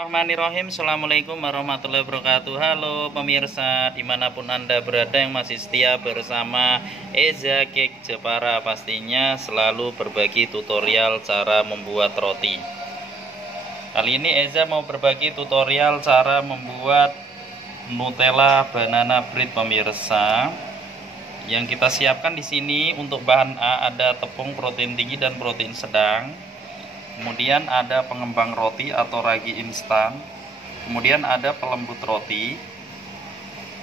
Bismillahirrahmanirrahim. Assalamualaikum warahmatullahi wabarakatuh. Halo pemirsa dimanapun Anda berada yang masih setia bersama Eza Cake Jepara, pastinya selalu berbagi tutorial cara membuat roti. Kali ini Eza mau berbagi tutorial cara membuat Nutella banana bread pemirsa. Yang kita siapkan di sini untuk bahan A ada tepung protein tinggi dan protein sedang. Kemudian ada pengembang roti atau ragi instan. Kemudian ada pelembut roti.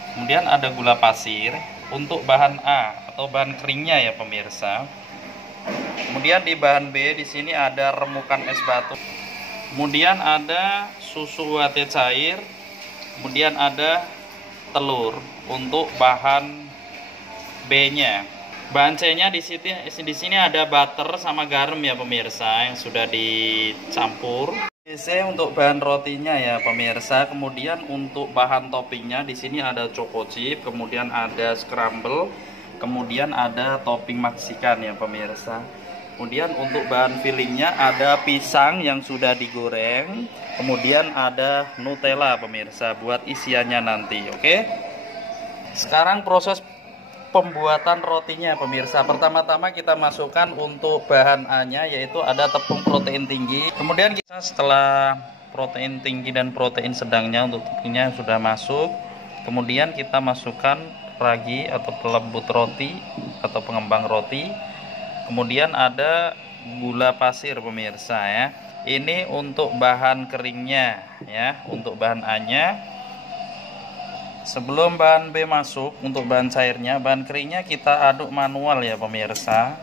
Kemudian ada gula pasir. Untuk bahan A atau bahan keringnya ya pemirsa. Kemudian di bahan B di sini ada remukan es batu. Kemudian ada susu UHT cair. Kemudian ada telur untuk bahan B-nya. Bahan C-nya di sini ada butter sama garam ya pemirsa yang sudah dicampur. C untuk bahan rotinya ya pemirsa. Kemudian untuk bahan toppingnya di sini ada choco chip, kemudian ada scramble, kemudian ada topping maksikan ya pemirsa. Kemudian untuk bahan fillingnya ada pisang yang sudah digoreng, kemudian ada Nutella pemirsa buat isiannya nanti. Oke. Sekarang proses pembuatan rotinya pemirsa. Pertama-tama kita masukkan untuk bahan A-nya yaitu ada tepung protein tinggi. Kemudian kita setelah protein tinggi dan protein sedangnya untuk tepungnya sudah masuk, kemudian kita masukkan ragi atau pelembut roti atau pengembang roti. Kemudian ada gula pasir pemirsa ya. Ini untuk bahan keringnya ya, untuk bahan A-nya. Sebelum bahan B masuk untuk bahan cairnya, bahan keringnya kita aduk manual ya pemirsa.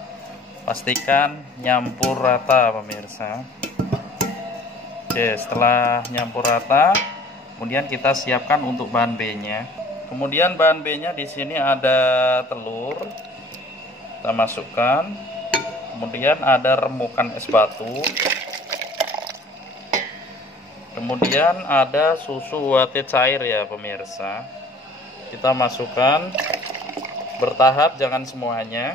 Pastikan nyampur rata pemirsa. Oke, setelah nyampur rata, kemudian kita siapkan untuk bahan B-nya. Kemudian bahan B-nya di sini ada telur. Kita masukkan. Kemudian ada remukan es batu. Kemudian ada susu UHT cair ya pemirsa. Kita masukkan bertahap, jangan semuanya.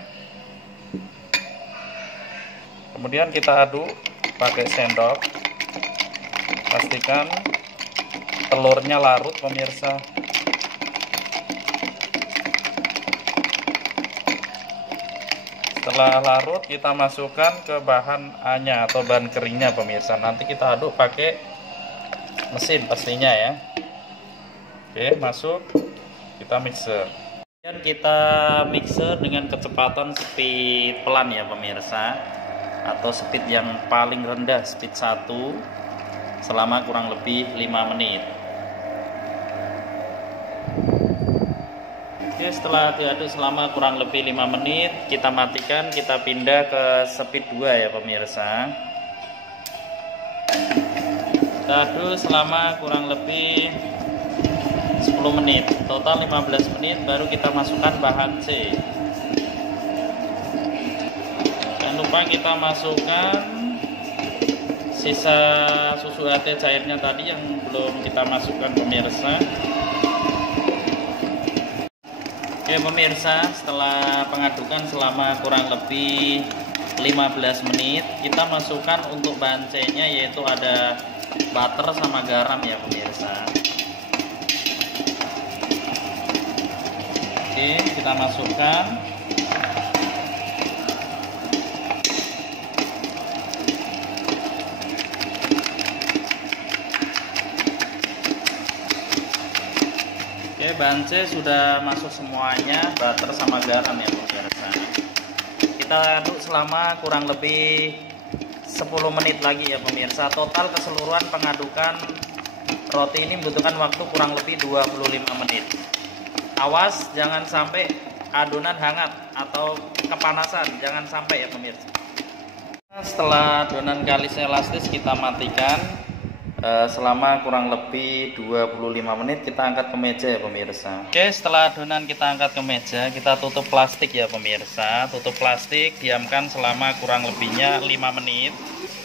Kemudian kita aduk pakai sendok. Pastikan telurnya larut pemirsa. Setelah larut kita masukkan ke bahan A-nya atau bahan keringnya pemirsa. Nanti kita aduk pakai mesin pastinya ya. Oke, masuk, kita mixer. Kemudian kita mixer dengan kecepatan speed pelan ya pemirsa, atau speed yang paling rendah, speed 1, selama kurang lebih 5 menit. Oke, setelah diaduk selama kurang lebih 5 menit, kita matikan, kita pindah ke speed 2 ya pemirsa. Kita aduk selama kurang lebih 10 menit, total 15 menit, baru kita masukkan bahan C. Jangan lupa kita masukkan sisa susu UHT cairnya tadi yang belum kita masukkan pemirsa. Oke pemirsa, setelah pengadukan selama kurang lebih 15 menit, kita masukkan untuk bahan C nya yaitu ada butter sama garam ya pemirsa. Oke, kita masukkan. Oke, bahan C sudah masuk semuanya, butter sama garam ya pemirsa. Kita aduk selama kurang lebih 10 menit lagi ya pemirsa. Total keseluruhan pengadukan roti ini membutuhkan waktu kurang lebih 25 menit. Awas jangan sampai adonan hangat atau kepanasan, jangan sampai ya pemirsa. Setelah adonan kalis elastis kita matikan selama kurang lebih 25 menit, kita angkat ke meja ya pemirsa. Oke, setelah adonan kita angkat ke meja, kita tutup plastik ya pemirsa. Tutup plastik, diamkan selama kurang lebihnya 5 menit.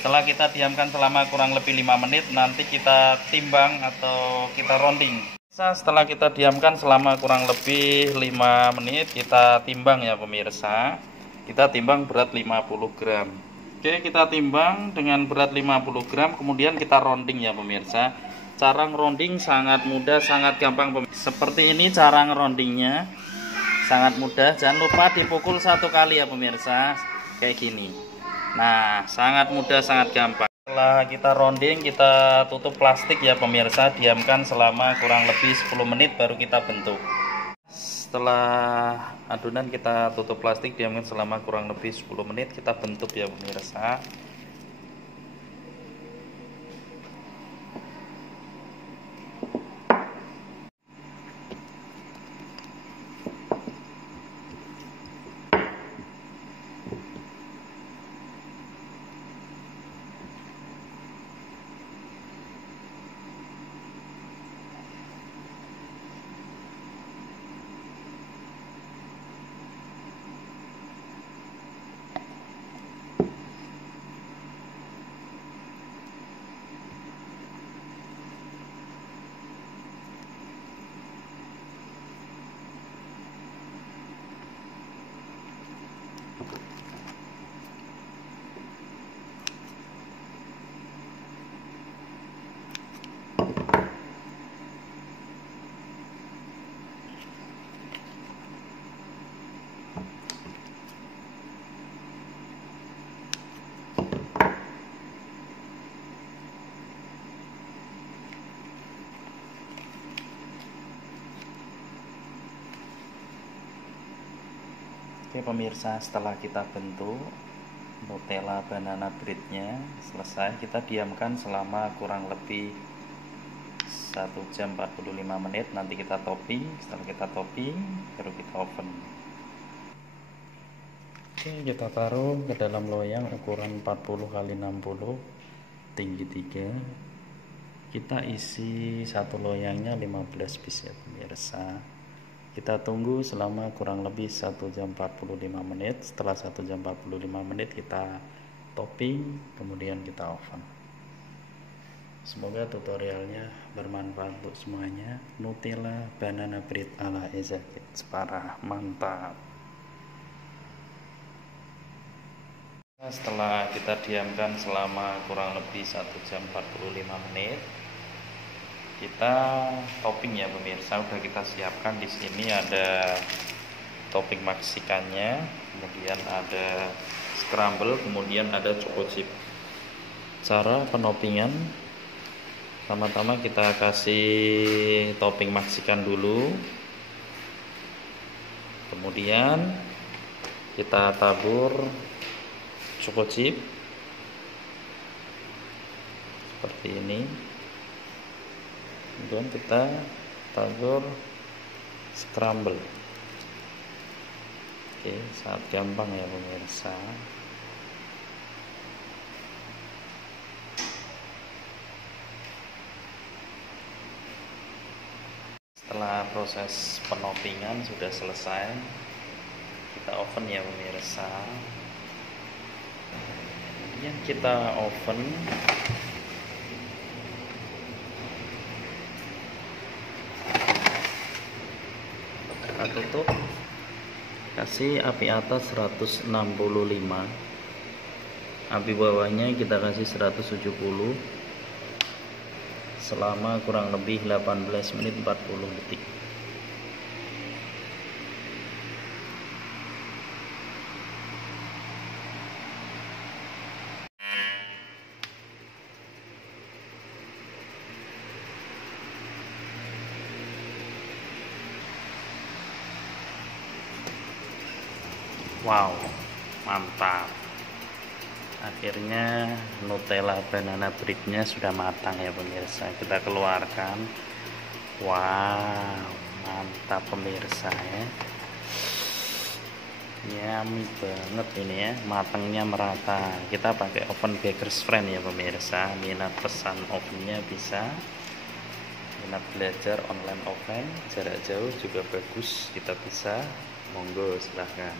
Setelah kita diamkan selama kurang lebih 5 menit, nanti kita timbang atau kita rounding. Setelah kita diamkan selama kurang lebih 5 menit, kita timbang ya pemirsa. Kita timbang berat 50 gram. Oke, kita timbang dengan berat 50 gram, kemudian kita rounding ya pemirsa. Cara ngeronding sangat mudah, sangat gampang. Seperti ini cara ngerondingnya, sangat mudah. Jangan lupa dipukul 1 kali ya pemirsa, kayak gini. Nah, sangat mudah, sangat gampang. Setelah kita rounding, kita tutup plastik ya pemirsa. Diamkan selama kurang lebih 10 menit baru kita bentuk. Setelah adonan kita tutup plastik, diamkan selama kurang lebih 10 menit, kita bentuk ya pemirsa. Oke pemirsa, setelah kita bentuk Nutella banana breadnya selesai, kita diamkan selama kurang lebih 1 jam 45 menit. Nanti kita topping. Setelah kita topping baru kita oven. Oke, kita taruh ke dalam loyang ukuran 40 x 60 tinggi 3. Kita isi satu loyangnya 15 piece ya pemirsa. Kita tunggu selama kurang lebih 1 jam 45 menit. Setelah 1 jam 45 menit kita topping, kemudian kita oven. Semoga tutorialnya bermanfaat untuk semuanya. Nutella banana bread ala Eza Cake Jepara, mantap. Setelah kita diamkan selama kurang lebih 1 jam 45 menit, kita topping ya pemirsa. Udah kita siapkan di sini, ada topping maksikannya, kemudian ada scramble, kemudian ada choco chip. Cara penoppingan, pertama-tama kita kasih topping maksikan dulu, kemudian kita tabur choco chip seperti ini. Kemudian kita tabur scramble. Oke, sangat gampang ya pemirsa. Setelah proses penoppingan sudah selesai, kita oven ya pemirsa. Kemudian kita oven kita tutup, kasih api atas 165, api bawahnya kita kasih 170 selama kurang lebih 18 menit 40 detik. Wow, mantap. Akhirnya Nutella banana breadnya sudah matang ya pemirsa. Kita keluarkan. Wow, mantap pemirsa ya. Yummy banget ini ya, matangnya merata. Kita pakai oven Baker's Friend ya pemirsa. Minat pesan ovennya bisa. Minat belajar online offline jarak jauh juga bagus, kita bisa, monggo silahkan.